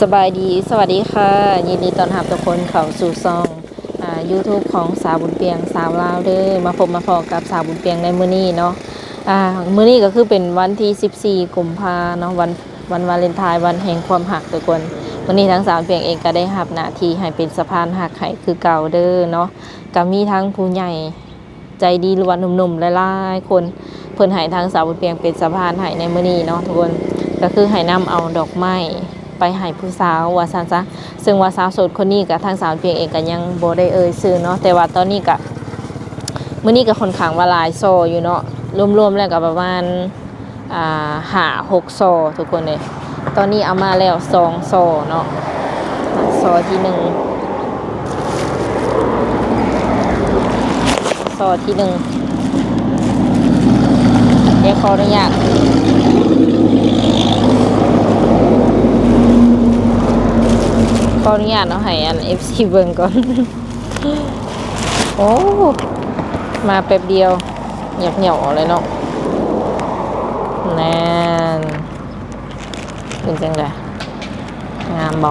สบายดีสวัสดีค่ะยินดีต้อนรับทุกคนเข้าสู่ซองYouTube ของสาวบุญเปียงสาวลาวเด้อมาพบมาพอกับสาวบุญเปียงในมื้อนี้เนาะมื้อนี้ก็คือเป็นวันที่14กุมภาเนาะวันวาเลนไทน์วันแห่งความรักทุกคนวันนี้ทั้งสาวบุญเปียงเองก็ได้รับหน้าที่ให้เป็นสะพานหักให้คือเก่าเด้อเนาะก็มีทั้งผู้ใหญ่ใจดีหรือว่าหนุ่มๆหลายๆคนเพิ่นให้ทางสาวบุญเปียงเป็นสะพานให้ในมื้อนี้เนาะทุกคนก็คือให้นำเอาดอกไม้ไปให้ผู้สาวว่าซั่นซะซึ่งว่าสาวโสดคนนี้กับทางสาวเพียงเองก็ยังบ่ได้ชื่อเนาะแต่ว่าตอนนี้ก็มื้อนี้ก็ค่อนข้างว่าหลายโซอยู่เนาะรวมๆแล้วก็ประมาณ5-6โซทุกคนเลยตอนนี้เอามาแล้ว2โซเนาะโซที่1โซที่1เดี๋ยวขออนุญาตเนาะให้FC เบิ่งก่อน โอ้มาแป๊บเดียวเหยียบเลยเนาะแน่นเป็นจังได๋งามบ่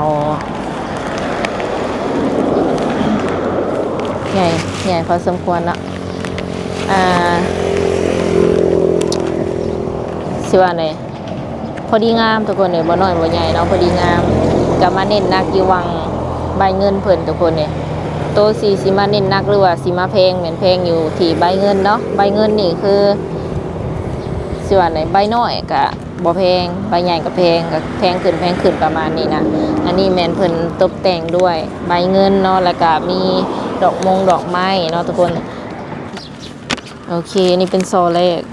ใหญ่พอสมควรเนาะสิว่าไดพอดีงามทุกคนเลยบ่น้อยบ่ใหญ่เนาะพอดีงามก็มาเน้นนักอยู่วังใบเงินเพิ่นทุกคนเนี่ยโตสิมาเน้นนักหรือว่าสิมาแพงเหมือนแพงอยู่ที่ใบเงินเนาะใบเงินนี่คือสิว่าไหนใบน้อยก็บ่แพงใบใหญ่ก็แพงขึ้นประมาณนี้นะอันนี้แม่นเพิ่นตกแต่งด้วยใบเงินเนาะแล้วก็มีดอกไม้เนาะทุกคนโอเคนี่เป็นโซแรก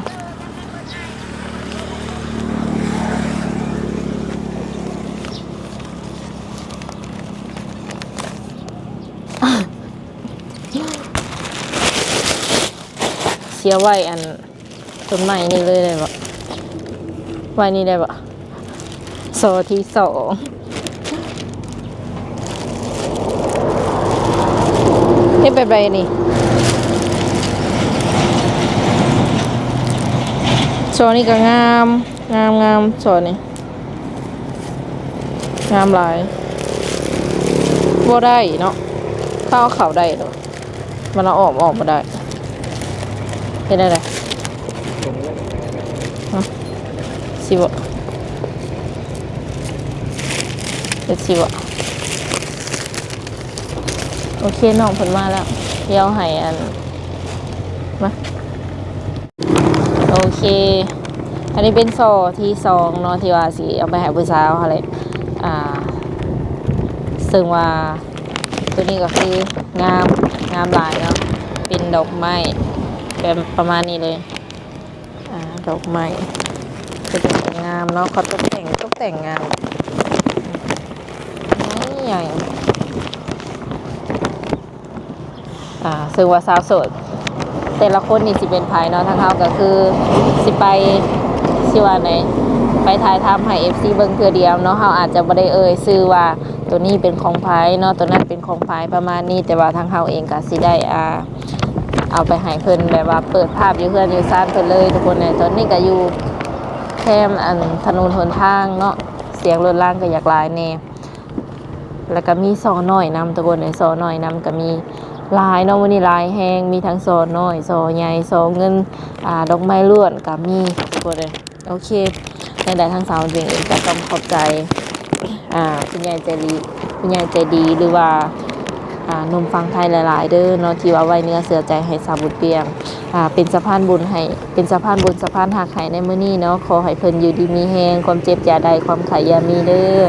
เสียไว้ต้นไม้นี่เลยได้บ่ไว้นี่ได้บ่โซที่2เฮ็ดแบบไรนี่โซนี่ก็งามโซนี่งามหลายบ่ได้เนาะถ้าเอาเข้าได้เนาะมันเอาออกบ่ได้เฮ็ดได้เลยสิบ่เฮ็ดสิบ่โอเคน้องเพิ่นมาแล้วเดี๋ยวให้มาโอเคอันนี้เป็นโซที่2เนาะที่ว่าสิเอาไปให้ผู้สาวเขาเลยซึ่งว่าตัวนี้ก็คืองามหลายเนาะเป็นดอกไม้เป็นประมาณนี้เลยดอกไม้ก็จะงามเนาะเขาตกแต่งงามใหญ่ซึ่งว่าสาวโสดแต่ละคนนี่สิเป็นไผเนาะทางเขาก็คือสิไปสิว่าไหนไปถ่ายทำให้ FC เบิ่งเทื่อเดียวเนาะเขาอาจจะบ่ได้ชื่อว่าตัวนี้เป็นของไผเนาะตัวนั้นเป็นของไผประมาณนี้แต่ว่าทางเขาเองก็สิได้เอาไปให้เพิ่นแบบว่าเปิดภาพอยู่เพื่อนอยู่ซ่านเพิ่นเลยทุกคนเนี่ยตอนนี้ก็อยู่แคมถนนหนทางเนาะเสียงรถล่างก็อยากหลายแน่แล้วก็มีซอน้อยนำทุกคนเนี่ยซอน้อยนำก็มีลายเนาะวันนี้ลายแห้งมีทั้งซอน้อยซอใหญ่ซอเงินดอกไม้ล้วนก็มีทุกคนเลยโอเคในใดทางสาวเองก็ต้องขอบใจคุณยายใจดีหรือว่าหนุ่มฟังไทยหลายๆเด้อเนาะที่ว่าไว้เนื้อเสือใจให้สาวบุญเปียงเป็นสะพานบุญให้เป็นสะพานบุญสะพานหักให้ในมื้อนี้เนาะขอให้เพิ่นอยู่ดีมีแฮงความเจ็บอย่าใดความไขอย่ามีเด้อ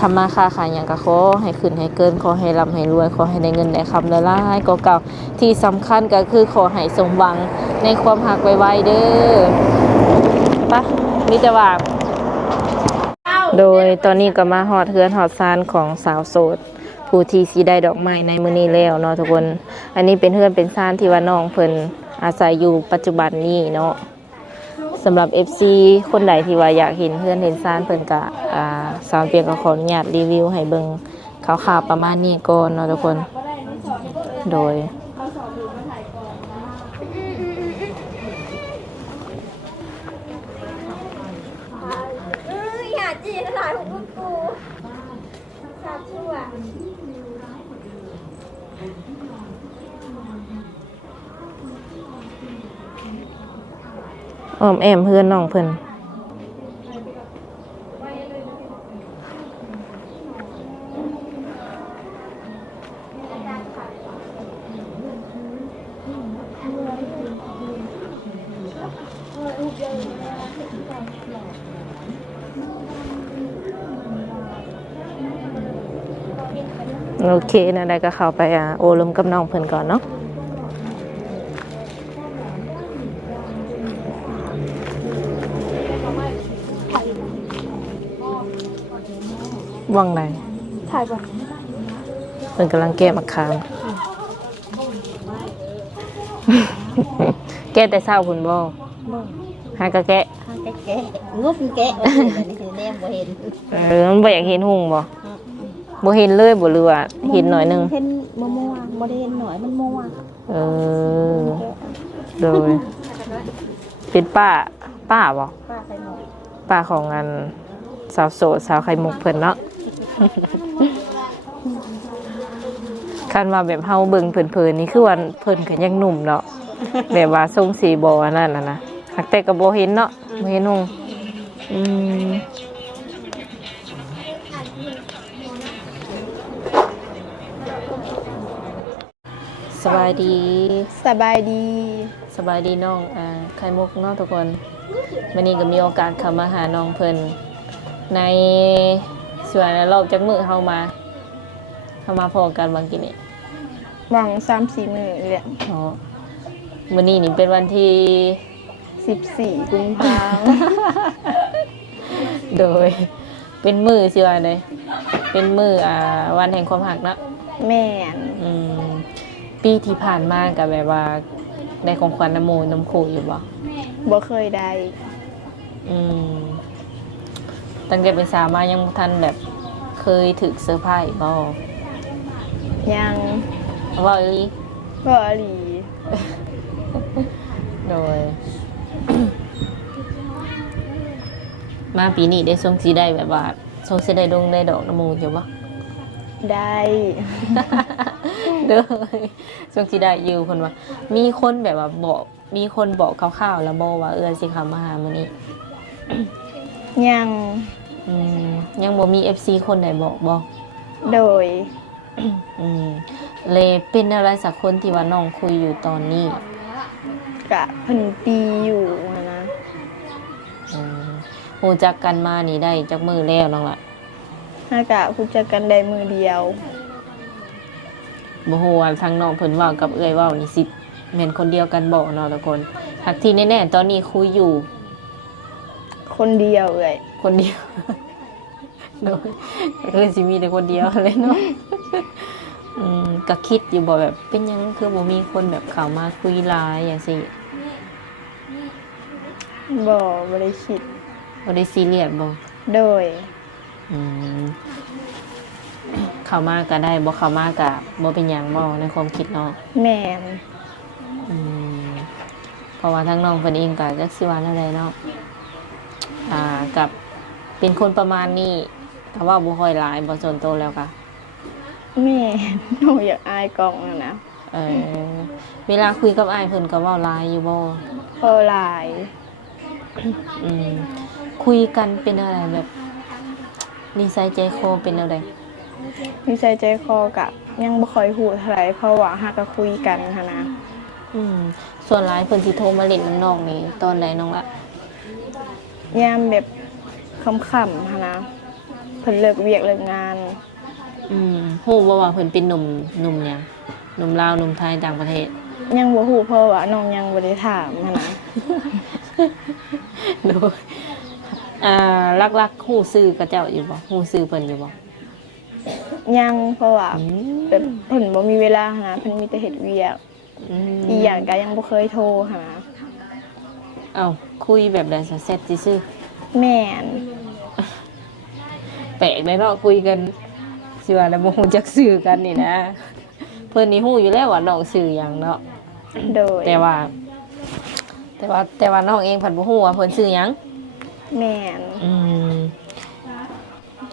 ทำมาค้าขายหยังก็ขอให้ขึ้นให้เกินขอให้ร่ำให้รวยขอให้ได้เงินได้คำหลายๆก็เก่าที่สำคัญก็คือขอให้สมหวังในความหักไวๆเด้อปะมีแต่ว่าโดยตอนนี้ก็มาฮอดเฮือนฮอดซานของสาวโสดผู้ที่สิได้ดอกไม้ในมื้อนี้แล้วเนาะทุกคนอันนี้เป็นเฮือนเป็นซานที่ว่าน้องเพิ่นอาศัยอยู่ปัจจุบันนี้เนาะสำหรับ FC คนใดที่ว่าอยากเห็นเฮือนเห็นซานเพิ่นก็สาวเปียงก็ขออนุญาตรีวิวให้เบิ่งคร่าวๆประมาณนี้ก่อนเนาะทุกคนโดย จีนหลายของกู อ้อมแอมเพื่อนน้องเพิ่นโอเคนะได้ก็เข้าไปโอลมกับน้องเพิ่นก่อนเนาะว่างไหน ถ่ายบ่ เพิ่นกำลังแก้มะขาม แก้แต่เช้าพุ่นบ่ บ่ หากะแกะ ข้างแกะงบแกะบ่เห็นอันนี้แนมบ่เห็น มันบ่อยากเห็นหุ่งบ่บ่เห็นเลยบ่หรือว่าเห็นหน่อยหนึง เห็นมัวๆบ่ได้เห็นหน่อยมันมัว เออโดยเป็นป้าบ่ ป้าใส่หมวก ป้าของงานสาวโสดสาวไข่มุกเพิ่นเนาะ คันว่าแบบเฮาเบิ่งเพิ่นๆนี่คือว่าเพิ่นก็ยังหนุ่มเนาะ แบบว่าทรงสีบ่อันนั้นน่ะนะหักแต่ก็บ่เห็นเนาะบ่เห็นหุ่งอืมสบายดี สบายดี สบายดีน้องไข่มุกเนาะทุกคนวันนี้ก็มีโอกาสเข้ามาหาน้องเพิ่นในส่วนรอบจักมื้อเฮามาพอกันบางกินนี่ หวัง 3-4 มื้อแหละ อ๋อมื้อนี้นี่เป็นวันที่ 14 กุมภาพันธ์ โดยเป็นมื้อสิว่าไดเป็นมื้อวันแห่งความรักเนาะ แม่น อืมปีที่ผ่านมาก็แบบว่าได้ของขวัญน้ำหมูน้ำคูอยู่บ่ บ่เคยได้ อืมตั้งแต่เป็นสาวมายังบ่ทันแบบเคยถึกเซอร์ไพรส์บ่ ยัง ว่าอีหลี บ่อหลี โดย มาปีนี้ได้ทรงสีได้แบบว่าทรงสีได้ดงได้ดอกน้ำมูอยู่ปะ ได้ เด้อทรงสีได้อยู่คนว่า มีคนแบบว่าบอกมีคนบอกคร่าวๆแล้วบอกว่าสิเขามาหามื้อนี้ ยัง อืมยังบ่มี FC คนไหนบอกบ่ โดย อืมเลยเป็นอะไรสักคนที่ว่าน้องคุยอยู่ตอนนี้ กะเพิ่นปีอยู่หั้นนะ อืมรู้จักกันมานี่ได้จักมือแล้วน้องล่ะ ถ้ากะรู้จักกันได้มือเดียว บ่ฮู้ว่าทางน้องเพิ่นเว้ากับเว้านี่สิแม่นคนเดียวกันบ่เนาะทุกคนหักที่แน่ๆตอนนี้คุยอยู่ คนเดียวเอ้ย คนเดียว โดยสิมีแต่คนเดียวเลยเนาะ ก็คิดอยู่บ่แบบเป็นหยังคือบ่มีคนแบบเข้ามาคุยหลายอย่างซี่ บ่ได้คิด บ่ได้ซีเรียสบ่ โดย อืมเข้ามาก็ได้บ่เข้ามาก็บ่เป็นหยังบ่ในความคิดเนาะ แม่น อืมเพราะว่าทางน้องเพิ่นเองก็จักสิว่าแนวใดเนาะกับเป็นคนประมาณนี้ถ้าว่าบ่ค่อยหลายบ่ส่วนโตวแล้วก็ แม่หนูอยากอายกล้องอะนะ เออเวลาคุยกับอ้ายเพิ่นก็เว้าหลายอยู่บ่ พอหลาย อืมคุยกันเป็นอะไรแบบนิสัยใจคอเป็นอะไร นิสัยใจคอกะยังบ่ค่อยฮู้เท่าไหร่เพราะว่าหากก็คุยกันหั้นนะ ส่วนหลายเพิ่นสิโทรมาเล่นน้ำน้องนี่ตอนใดน้องละ ยามแบบค่ำๆหั้นนะเพิ่นเลิกเวียกเลิกงาน ฮู้บ่ว่าเพิ่นเป็นหนุ่มหนุ่มหยังหนุ่มลาวหนุ่มไทยต่างประเทศ ยังบ่ฮู้เพราะว่าน้องยังบ่ได้ถามหั้นนะ โดยลักๆฮู้ชื่อกับเจ้าอยู่บ่ฮู้ชื่อเพิ่นอยู่บ่ ยังเพราะว่า อืม แบบเพิ่นบ่มีเวลาหั้นนะเพิ่นมีแต่เฮ็ดเวียก อีกอย่างก็ยังบ่เคยโทรหั้นนะ เอ้าคุยแบบใดซะแซ่บซื่อ แม่น แปลกเลยเนาะคุยกันสิว่าแล้วบ่ฮู้จักชื่อกันนี่นะ เพิ่นนี่ฮู้อยู่แล้วว่าน้องชื่อหยังเนาะ โดย แต่ว่าน้องเองเพิ่นบ่ฮู้ว่าเพิ่นชื่อหยัง แม่น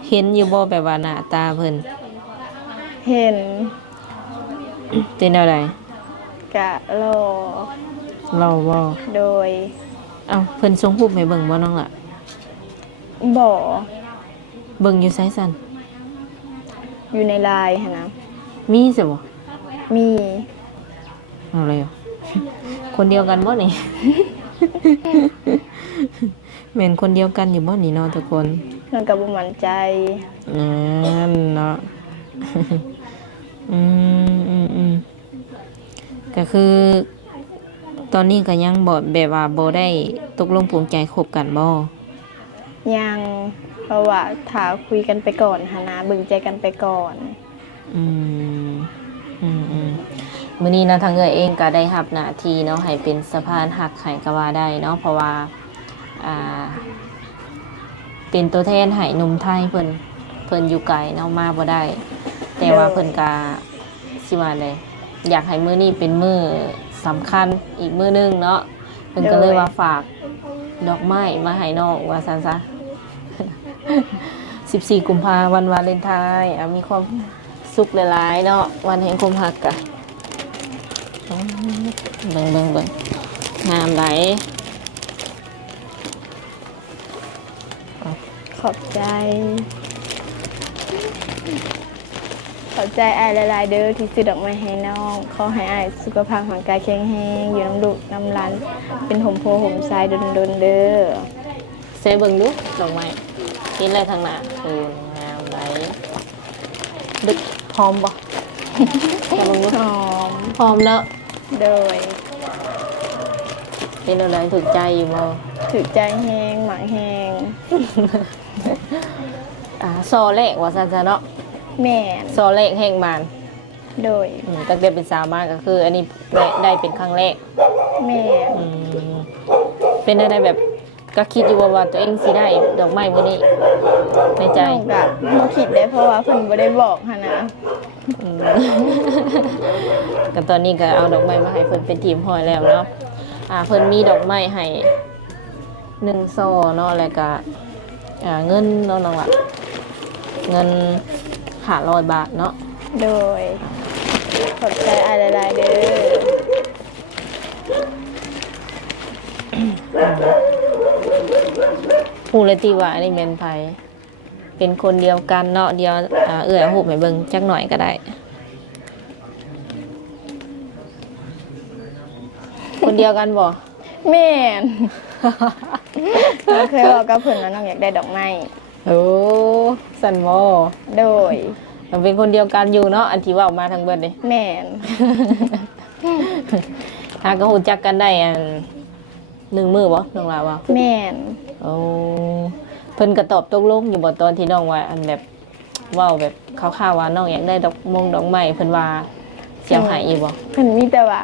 เห็นอยู่บ่แบบว่าหน้าตาเพิ่น เห็น เป็นอะไร กะรอ เราบ่ โดย เอ้าเพิ่นส่งรูปให้เบิ่งบ่น้องล่ะ บ่อ เบิ่งอยู่ไสซั่น อยู่ในไลน์หั่นนะ มีซะบ่ มี เอาเลยเหรอ คนเดียวกันบ่นี่ แม่นคนเดียวกันอยู่บ่นี่เนาะทุกคน น้องก็บ่มั่นใจ นั่นเนาะ ก็คือ ตอนนี้ก็ยังบ่แบบว่าบ่ได้ตกลงปลงใจคบกันบ่ ยังเพราะว่าถ้าคุยกันไปก่อนหั่นนะเบิ่งใจกันไปก่อน อืมมื้อนี้นะทางเอื้อยเองก็ได้รับหน้าที่เนาะให้เป็นสะพานหักให้ก็ว่าได้เนาะเพราะว่าเป็นตัวแทนให้หนุ่มไทยเพิ่นอยู่ไกลเนาะมาบ่ได้ แต่ว่าเพิ่นก็สิว่าไดอยากให้มื้อนี้เป็นมื้อสำคัญอีกมื้อหนึงเนาะเพิ่นก็เลยว่าฝากดอกไม้มาให้น้องว่าซั่นซะ 14 กุมภาพันธ์วันวาเลนไทน์มีความสุขหลายๆเนาะวันแห่งความรักกะเบิ่งงามไหล ขอบใจ ขอบใจอ้ายหลายๆเด้อที่ซื้อดอกไม้ให้น้องขอให้อ้ายสุขภาพร่างกายแข็งแรงอยู่น้ำลูกน้ำหลานเป็นห่มโพห่มทรายดนๆเด้อ เซเบิ่งดูดอกไม้เห็นอะไรทางหน้างามไหลดึกหอมบ่ จะเบิ่งดู หอม หอมแล้ว โดย เป็นอะไรถูกใจอยู่บ่ ถือใจแห้งหมังแห้ง ซอแรกว่าซั่นซะเนาะ แม่น ซอแรกแห่งมาน โดย ตั้งแต่เป็นสาวมาก็คือ อันนี้ได้เป็นครั้งแรก แม่น เป็นอะไรแบบก็คิดอยู่ว่าตัวเองสิได้ดอกไม้มื้อนี้ในใจ น้องกะบ่คิดได้เพราะว่าเพิ่นบ่ได้บอกหั่นนะ ก็ตอนนี้ก็เอาดอกไม้มาให้เพิ่นเป็นทีมห้อยแล้วเนาะเพิ่นมีดอกไม้ให้1ซอเนาะแล้วก็เงินเนาะน้องล่ะเงิน500 บาทเนาะ โดย ขอบใจอ้ายหลายๆเด้อ ฮู้เลยติว่าอันนี้แม่นไผเป็นคนเดียวกันเนาะเดียวเอื้อยเอารูปให้เบิ่งจักหน่อยก็ได้ คนเดียวกันบ่ แม่น น้องเคยบอกกับเพิ่นว่าน้องอยากได้ดอกไม้ โอ้สันบ่ โดย มันเป็นคนเดียวกันอยู่เนาะอันที่เว้ามาทั้งเบิดนี่ แม่น หาก็ฮู้จักกันได้อัน1มื้อบ่น้องลาว่า แม่น โอ้เพิ่นก็ตอบตกลงอยู่บ่ตอนที่น้องว่าอันแบบเว้าแบบคร่าวๆว่าน้องอยากได้ดอกไม้เพิ่นว่าสิเอาให้อยู่บ่ เพิ่นมีแต่ว่า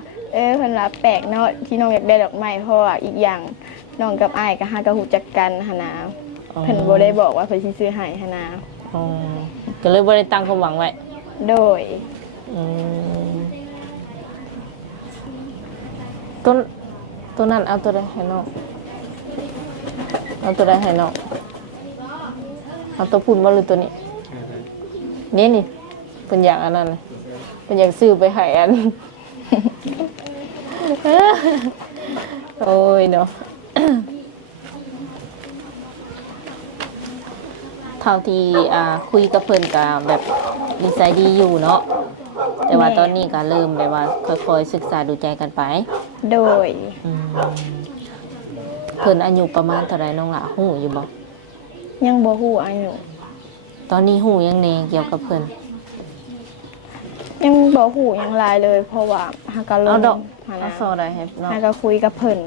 เพิ่นว่าแปลกเนาะที่น้องอยากได้ดอกไม้เพราะว่าอีกอย่างน้องกับอ้ายก็หาก็ฮู้จักกันหั่นนะเพิ่นบ่ได้บอกว่าเพิ่นสิซื้อให้หั่นนะ อ๋อก็เลยบ่ได้ตั้งความหวังไว้ โดย อืมตัวนั้นเอาตัวใดให้น้องเอาตัวใดให้น้องเอาตัวพุ่นบ่หรือตัวนี้นี่เป็นอย่างอันนั้นเลยเป็นอย่างซื้อไปให้อัน โอ้ยเนาะ เท่าที่คุยกับเพิ่นก็แบบนิสัยดีอยู่เนาะแต่ว่าตอนนี้ก็เริ่มแบบว่าค่อยๆศึกษาดูใจกันไป โดย อืมเพิ่นอายุประมาณเท่าไหร่น้องล่ะฮู้อยู่บ่ ยังบ่ฮู้อายุ ตอนนี้ฮู้ยังแน่เกี่ยวกับเพิ่น ยังบ่ฮู้หยังหลายเลย เพราะว่าหาก็ล เอา ง ดอก หั่น เอา นะ ซอได้ให้น้อง หาก็คุยกับเพิ่น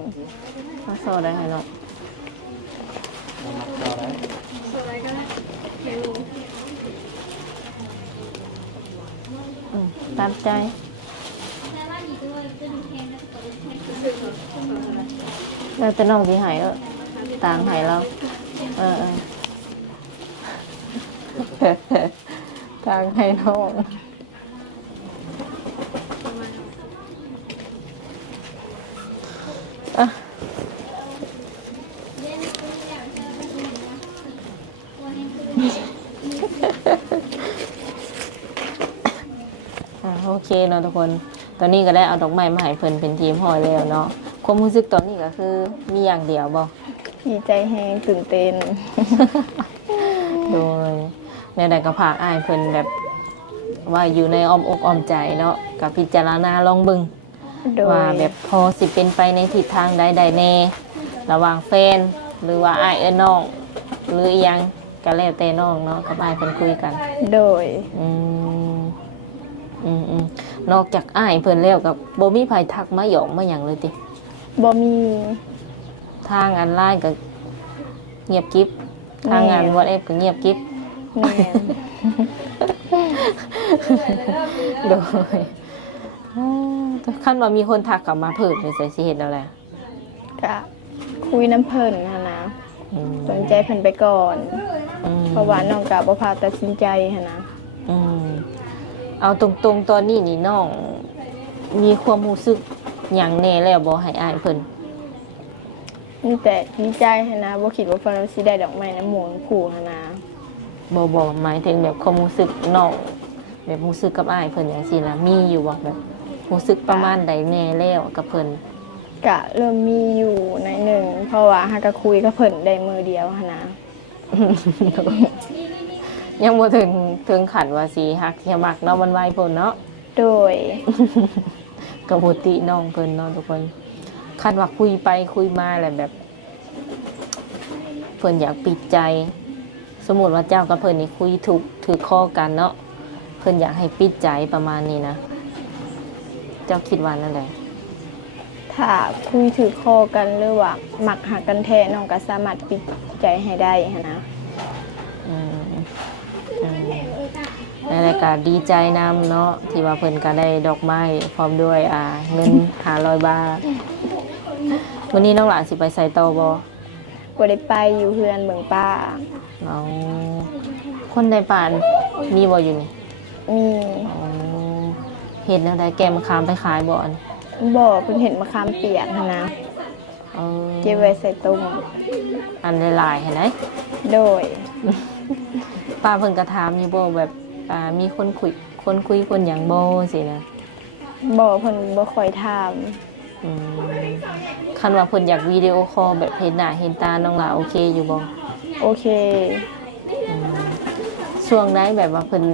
เอาซอได้ให้น้องตามใจแล้วแต่น้องสิให้ต่างให้เราต่างให้น้อง โอเคเนาะทุกคนตอนนี้ก็ได้เอาดอกไม้มาให้เพิ่นเป็นทีมพอยแล้วเนาะความรู้สึกตอนนี้ก็คือมีอย่างเดียวบ่ ดีใจแฮงตื่นเต้น โดยในใดก็พากอ้ายเพิ่นแบบว่าอยู่ในอ้อมอกอ้อมใจเนาะกับพิจารณาลองเบิ่ง โดย ว่าแบบพอสิเป็นไปในทิศทางใดๆแน่ระหว่างแฟนหรือว่าอ้ายน้องหรืออีหยังก็แล้วแต่น้องเนาะกับอ้ายเพิ่นคุยกัน โดย อืมนอกจากอ้ายเพิ่นแล้วกับบ่มีไผทักมาหยอกมาหยังเลยติ บ่มี ทางออนไลน์ก็เงียบกิ๊บทางงาน WhatsApp ก็เงียบกิ๊บ แม่น โดยขั้นว่ามีคนทักกลับมาเพิ่มในใจสิเห็นแล้วแหละ ก็คุยน้ำเพิ่นหั้นนะ อืม สนใจเพิ่นไปก่อน อืม เพราะว่าน้องก็บ่พาตัดสินใจหั้นนะ อืมเอาตรงๆตอนนี้นี่น้องมีความรู้สึกอย่างแน่แล้วบ่ให้อายเพิ่น มีแต่ดีใจหั้นนะบ่คิดว่าเพิ่นสิได้ดอกไม้น้ำหมูน้ำผู้หั้นนะ บ่หมายถึงแบบความรู้สึกน้องแบบรู้สึกกับอายเพิ่นอย่างซี่นะมีอยู่บ่แบบรู้สึกประมาณใดแน่แล้วกับเพิ่น ก็เริ่มมีอยู่ในอยหนึ่งเพราะว่าหากก็คุยกับเพิ่นได้มือเดียวหั้นนะ ยังบ่ถึงขันว่าสิฮักสิมักเนาะมันไวพุ่นเนาะ โดย กับปกติน้องเพิ่นเนาะทุกคนคันว่าคุยไปคุยมาแหละแบบ เพิ่นอยากปิดใจ สมมุติว่าเจ้ากับเพิ่นนี่คุยถูกถือข้อกันเนาะเพิ่นอยากให้ปิดใจประมาณนี้นะเจ้าคิดว่านั่นแหละ ถ้าคุยถือคอกันหรือว่ามักหักกันแท้น้องก็สามารถปิดใจให้ได้หั้นนะ อืมในรายการดีใจนำเนาะที่ว่าเพิ่นก็ได้ดอกไม้พร้อมด้วยเงิน500 บาทวันนี้น้องหลานสิไปใส่ต่อบ่ บ่ได้ไปอยู่เฮือนเบิ่งป้า เอาคนในป่านมีบ่อยู่นี่ มี อ๋อเห็นแล้วได้แกมะขามไปขายบ่อน บ่เพิ่นเห็นมะขามเปียกหั้นนะ เออ เก็บไว้ใส่ต้ม อันหลายๆเห็นไหม โดย ป้าเพิ่นก็ถามอยู่บ่แบบมีคนคุยคนหยังบ่สินะ บ่เพิ่นบ่ค่อยถาม อืมคันว่าเพิ่นอยากวิดีโอคอลแบบเห็นหน้าเห็นตาน้องหลาโอเคอยู่บ่ โอเค อืมช่วงใดแบบว่าเพิ่น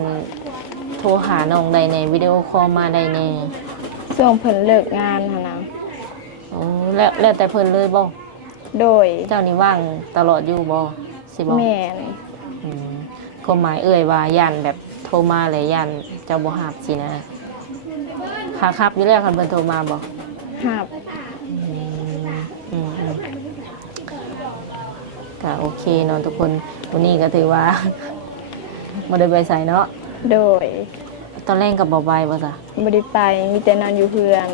โทรหาน้องได้ในวิดีโอคอลมาได้แน่ ช่วงเพิ่นเลิกงานหั้นนะ อ๋อแล้วแต่เพิ่นเลยบ่ โดย เจ้านี่ว่างตลอดอยู่บ่สิบ่ แม่น อืมความหมายเอ่ยว่าย่านแบบโทรมาเลยย่านเจ้าบ่รับสินะค่ะครับอยู่แล้วคันเพิ่นโทรมาบ่ หับ อืมก็โอเคเนาะทุกคนวันนี้ก็ถือว่า บ่ได้ไปใส่เนาะ โดย ตอนแรกกับบ่ไปบ่ซะ บ่ได้ไปมีแต่นอนอยู่เฮือน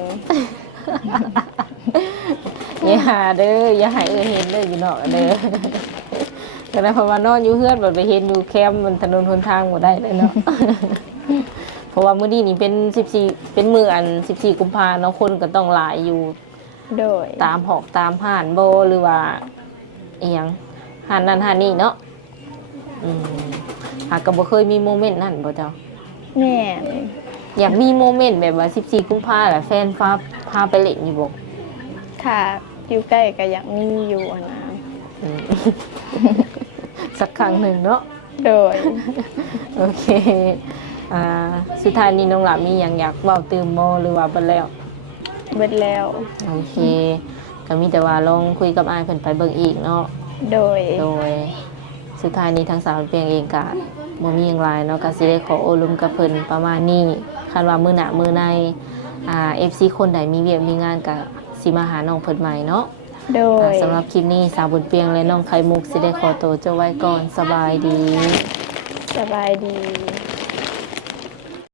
อย่าหาเด้ออย่าให้เห็นเด้ออยู่เนาะเด้อ ก็ได้เพราะว่านอนอยู่เฮือนบ่ไปเห็นอยู่แคมป์บนถนนหนทางบ่ได้เลยเนาะ เพราะว่ามื้อนี้นี่เป็น14เป็นมื้ออัน14กุมภาพันธ์เนาะคนก็ต้องหลายอยู่ โดย ตามหอกตามห้านโบหรือว่าอีหยังห้านนั้นห้านนี้เนาะหากก็บ่เคยมีโมเมนต์นั่นบ่เจ้า แม่น อยากมีโมเมนต์แบบว่า14กุมภาพันธ์แหละแฟนพาไปเล่นอยู่บ่ ถ้าอยู่ใกล้ก็อยากมีอยู่หั้นนะ อืม สักครั้งหนึ่งเนาะ โดย โอเคสุดท้ายนี้น้องหลามีหยังอยากเว้าตื่มบ่หรือว่าเบิดแล้ว เบิดแล้ว โอเคก็มีแต่ว่าลองคุยกับอ้ายเพิ่นไปเบิ่งอีกเนาะ โดย โดยสุดท้ายนี้ทางสาวเปียงเองกะบ่มีอย่างไรเนาะก็สิได้ขอโอลุมกับเพิ่นประมาณนี้คันว่ามื้อหน้ามื้อในFC คนใดมีเวียกมีงานก็สิมาหาน้องเพิ่นใหม่เนาะ โดย สำหรับคลิปนี้สาวบุญเปียงและน้องไข่มุกสิได้ขอตัวเจ้าไว้ก่อนสบายดี สบายดี